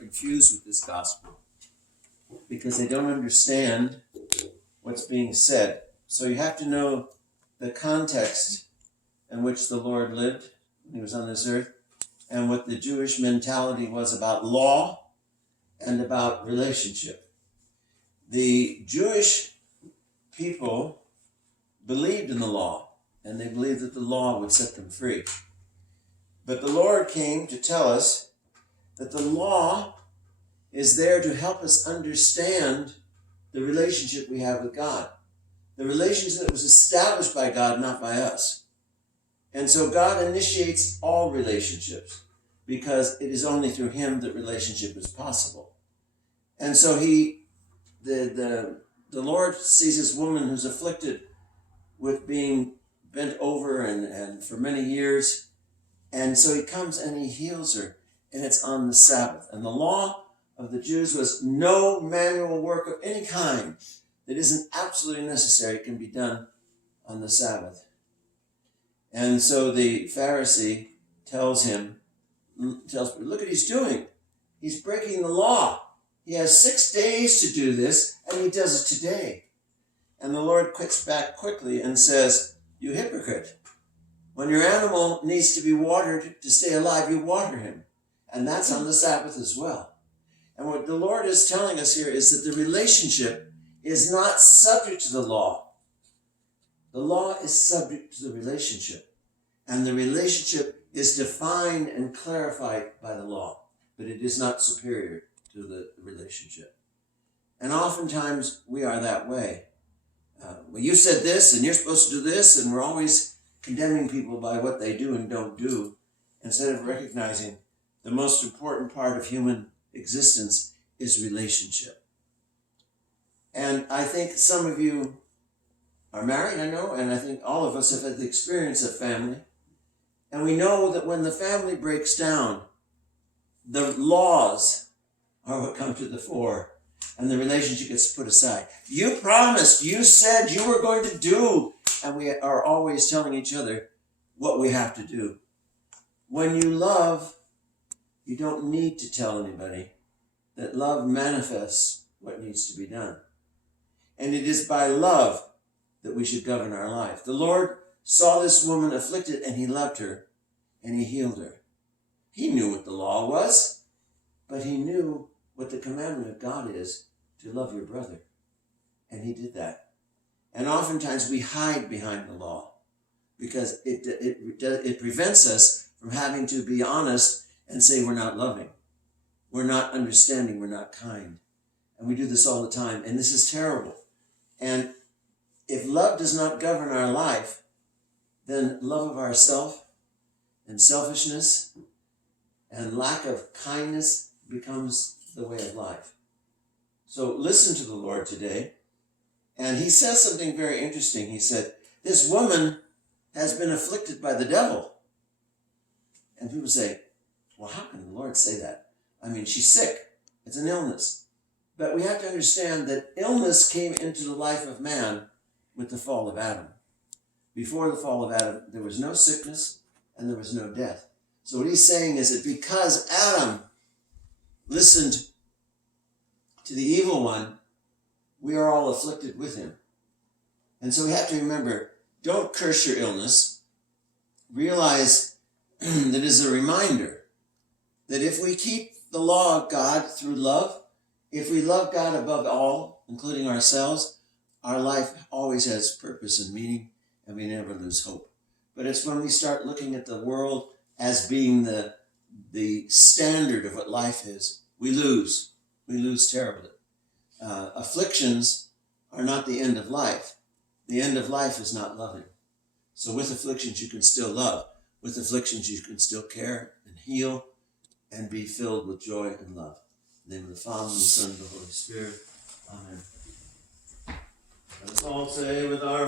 confused with this gospel because they don't understand what's being said. So you have to know the context in which the Lord lived when he was on this earth and what the Jewish mentality was about law and about relationship. The Jewish people believed in the law, and they believed that the law would set them free. But the Lord came to tell us that the law is there to help us understand the relationship we have with God. The relationship that was established by God, not by us. And so God initiates all relationships because it is only through him that relationship is possible. And so the Lord sees this woman who's afflicted with being bent over and for many years. And so he comes and he heals her, and it's on the Sabbath. And the law of the Jews was no manual work of any kind that isn't absolutely necessary can be done on the Sabbath. And so the Pharisee tells her, look what he's doing. He's breaking the law. He has 6 days to do this, and he does it today. And the Lord quits back quickly and says, you hypocrite. When your animal needs to be watered to stay alive, you water him. And that's on the Sabbath as well. And what the Lord is telling us here is that the relationship is not subject to the law. The law is subject to the relationship. And the relationship is defined and clarified by the law. But it is not superior to the relationship. And oftentimes we are that way. Well, you said this and you're supposed to do this, and we're always condemning people by what they do and don't do, instead of recognizing the most important part of human existence is relationship. And I think some of you are married, I know, and I think all of us have had the experience of family. And we know that when the family breaks down, the laws are what come to the fore, and the relationship gets put aside. You promised, you said you were going to do, and we are always telling each other what we have to do. When you love, you don't need to tell anybody that love manifests what needs to be done. And it is by love that we should govern our life. The Lord saw this woman afflicted, and he loved her, and he healed her. He knew what the law was, but he knew what the commandment of God is, to love your brother. And he did that. And oftentimes we hide behind the law because it prevents us from having to be honest and say we're not loving, we're not understanding, we're not kind. And we do this all the time, and this is terrible. And if love does not govern our life, then love of ourself and selfishness and lack of kindness becomes the way of life. So listen to the Lord today. And he says something very interesting. He said, this woman has been afflicted by the devil. And people say, well, how can the Lord say that? I mean, she's sick. It's an illness. But we have to understand that illness came into the life of man with the fall of Adam. Before the fall of Adam, there was no sickness and there was no death. So what he's saying is that because Adam listened to the evil one, we are all afflicted with him. And so we have to remember, don't curse your illness. Realize that it is a reminder that if we keep the law of God through love, if we love God above all, including ourselves, our life always has purpose and meaning, and we never lose hope. But it's when we start looking at the world as being the standard of what life is, we lose. We lose terribly. Afflictions are not the end of life. The end of life is not loving. So with afflictions, you can still love. With afflictions, you can still care and heal and be filled with joy and love. In the name of the Father, and the Son, and the Holy Spirit. Amen. Let us all say with our